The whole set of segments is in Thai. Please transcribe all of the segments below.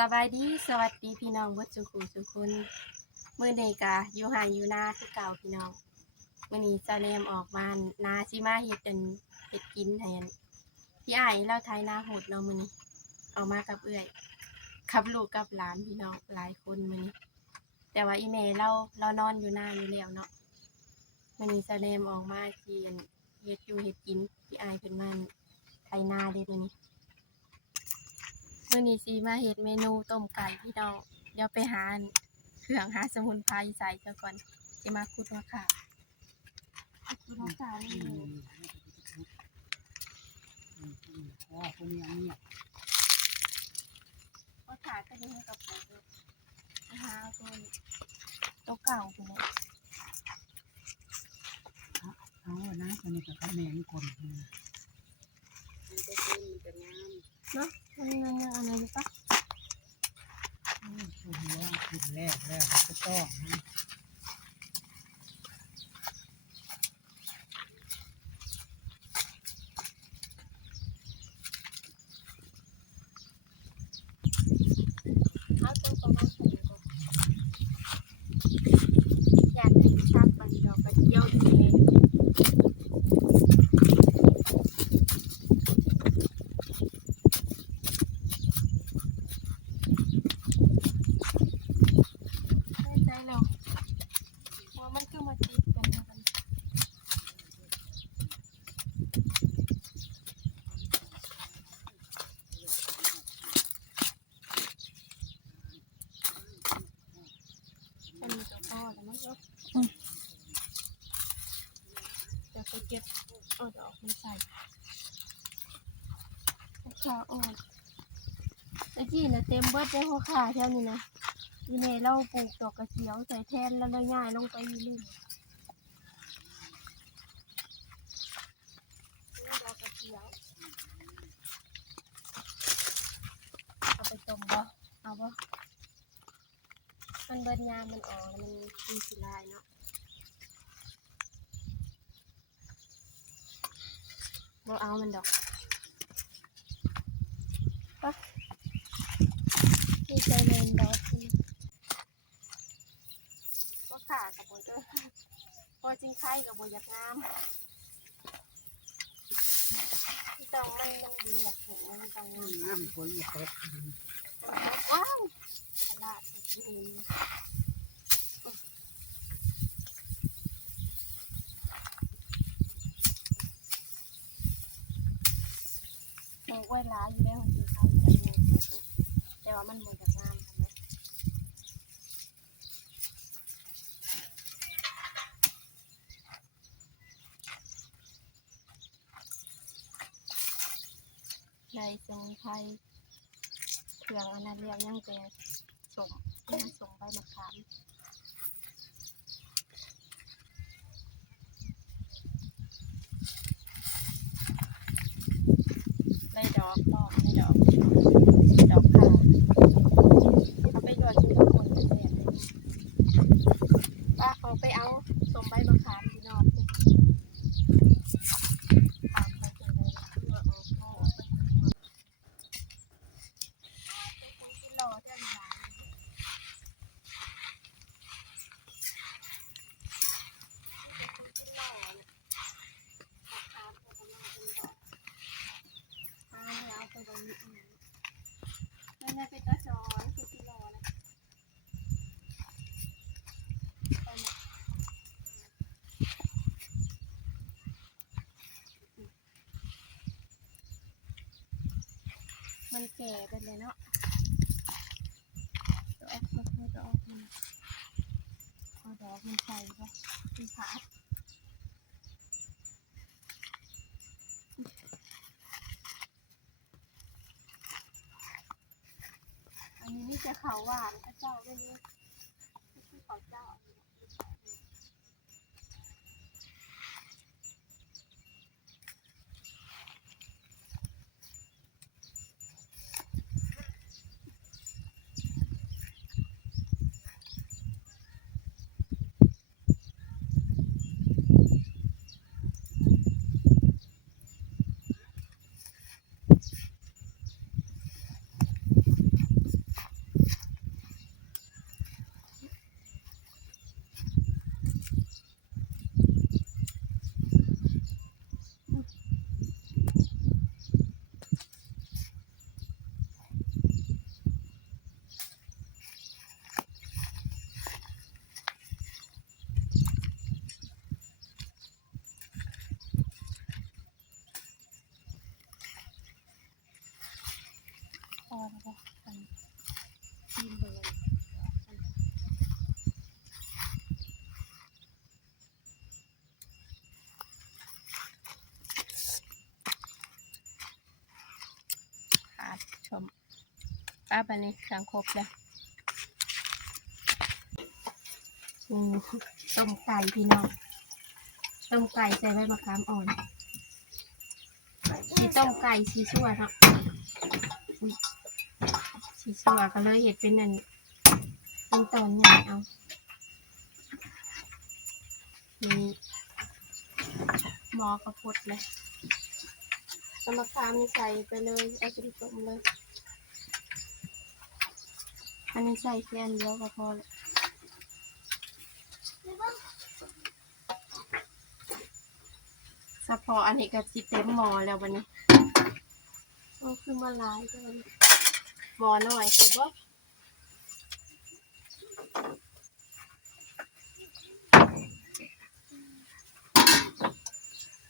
สบายดีสวัสดีพี่น้องเบิดสุขุสุคนมื้อนี้ก็อยู่ไร่อยู่นาคือเก่าพี่น้องมื้อนี้เจ้าแนมออกมานาสิมาเฮ็ดเฮ็ดกินให้พี่อ้ายเราไถนาโหดเนาะมื้อนี้ออกมากับเอื้อยกับลูกกับหลานพี่น้องหลายคนมื้อนี้แต่ว่าอีแม่เรานอนอยู่นาอยู่แล้วเนาะมื้อนี้เจ้าแนมออกมาสิเฮ็ดอยู่เฮ็ดกินพี่อ้ายเพิ่นมาไถนาเด้มื้อนี้สิมาเฮ็ดเมนูต้มไก่พี่น้องเดี๋ยวไปหาเครื่องหาสมุนไพรใส่ซะก่อนสิมาขุดมะข่านี่คนนี้อันนี้มะข่าก็ได้ให้กับผมหาตัวเก่าพุ่นแหละเอานะคนนี้กับแม่นี่คนมันจะเป็นมันจะงามเนาะมันยังอะไรอยู่ปะตัวหัวขึ้นแล้วก็ต้องเอาตัวประมาณเท่าไหร่ก็อยากได้ชาติบันดอกกระเจียวเองใจแล้วว่ามันคือมาติดกันนะกันอันนี้ตัวพ่อแล้วมันก็จะไปเก็บเอาดอกมันใส่ขาอ่อนตะกี้น่ะเต็มเบิดได้หัวขาแถวนี้นะอีเมเราปลูกดอกกระเจียวใส่แทนแล้วเลยง่ายลงไปเรื่อยๆดอกกระเจียวเอาไปต้มบ่เอาบ่มันเบิดยามมันออกมันมีสิลายเนาะบ่เอามันดอกปะนี่ใจเล่นดอกก็ขากับโบเด้อพอจริงไข่กับโบอยากงามต้องมันดีแบบเห็นมันต้องงาม น้ำคนมาตกว้าวตลาดที่นี่ปลูกไว้หลายอยู่แล้วจริงไข่แต่ว่ามันโบอยากงามในสมุนไพรเครื่องอันนั้นเรียกยังแต่ส่งใบมะขามได้ดอกข่าเอาไปหยอดชิ้นทุกคนจะเสียเลยว่าเขาไปเอาส่งใบมะขามที่นอกตามไปเจอเลยเพื่อเอาเข้าไปที่รอได้หลายเอาไปตรงนี้ไม่ไปกระจอยคือที่รอนะมันแก่ไปเลยเนาะจะออกมาจะออกมาเอาดอกมันใส่ก็คือขาอันนี้นี่จะเขาหวานพระเจ้าด้วยนี่คือเขาเจ้า แล้วก็ทีมเบิร์นชมป้าไปนี่สังครบแล้วต้มไก่พี่น้องต้มไก่ใส่ใบมะขามอ่อนที่ต้มไก่ชีชั่วเนาะชีชั่วก็เลยเห็ดเป็นนั่นเป็นตอนใหญ่เอานี่หมอกระพุดเลยต้มมะขามนี่ใส่ไปเลยเอาไปต้มเลยอันนี้ใส่แค่อันเดียวก็พอแล้วเฉพาะอันนี้ก็จิเต็มหม้อแล้ววันนี้โอ้คือมาหลายจังเลยหม้อหน่อยคือบ่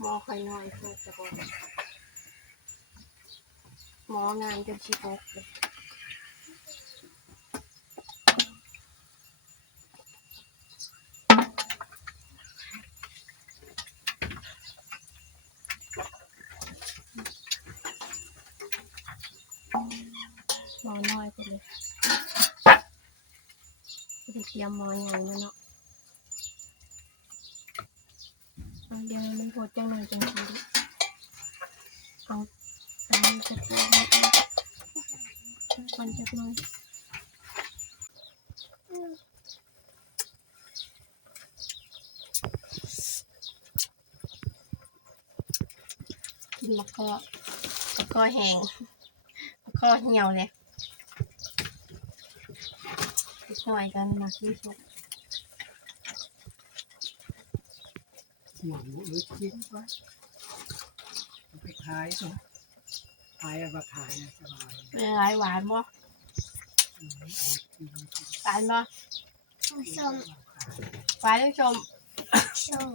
หม้อค่อยน้อยเพื่อจะบ่หม้องานจนชิบกเลยหม้อน้อยไปเลยจะเตรียมหม้อใหญ่มาเนาะเอาเดี๋ยวมันโหดจังหน่อยจังทีดิเอาตามจะเตรียมมันจะน้อยกินมะกอกแห้งมะกอเหี่ยวเลยนิดหน่อยกันมาที่สุก หวังว่ากินไปไปขายเนาะขายมาขายสบาย เป็นไรหวานบ่หวานบ่ ส้ม หวานหรือชม ส้ม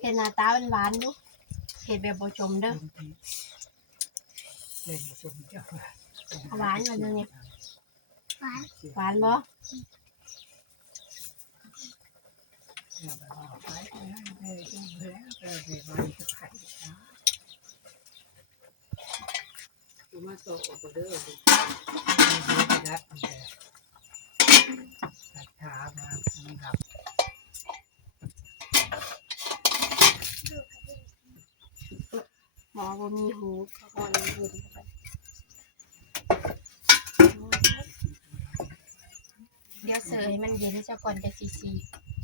เห็นหน้าตาเป็นหวานดูเห็นแบบบ่ชมเด้อหวานกว่านึงเนี่ย หวาน หวานบ่มาโตออกเด้อตัดขามาครับ หมอบ่มีหูก็อ่อนหูเดี๋ยวเสิร์ฟให้มันเย็นซะก่อนจะสี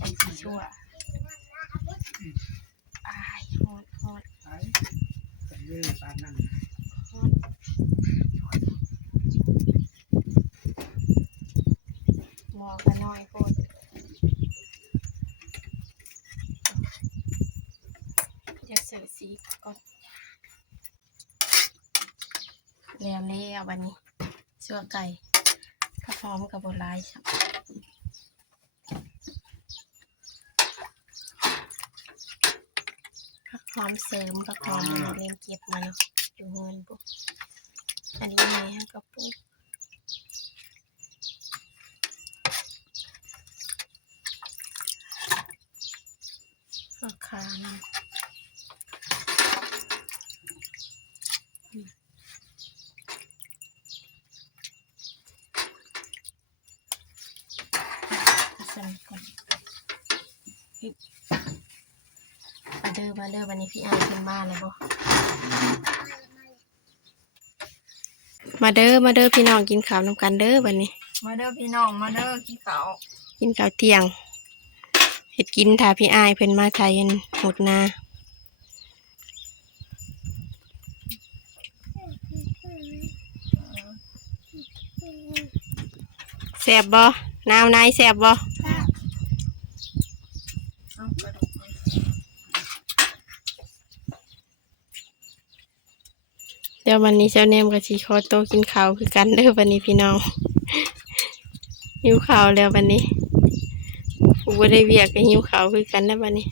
จังสีชั่วอ้ายฮอด ไปเป็นเรื่องปานนั้น หมอก็น้อยโพดเดี๋ยวเสิร์ฟสีก่อนแล้ววันนี้ชั่วไก่ข้าวหอมกับบัวลายครับผักหอมเสริมผักหอมเลี้ยงเก็บมาเนาะอยู่เงินปุ๊บอันนี้แม่ก็ปุ๊บราคานะก่อนมาเด้อวันนี้พี่อายขึ้นมาเลยบ่มาเด้อพี่น้องกินข้าวนำกันเด้อวันนี้มาเด้อพี่น้องมาเด้อกินข้าวเที่ยงเฮ็ดกินถ้าพี่อายเพิ่นมาไทยหมดนาแซ่บบ่นาวนายแซ่บบ่เดี๋ยววันนี้เจ้าเนมกับชีคอโตกินข้าวคือกันเด้อวันนี้พี่น้องหิวข้าวแล้ววันนี้กูบ่ได้เวียกก็หิวข้าวคือกันนะวันนี้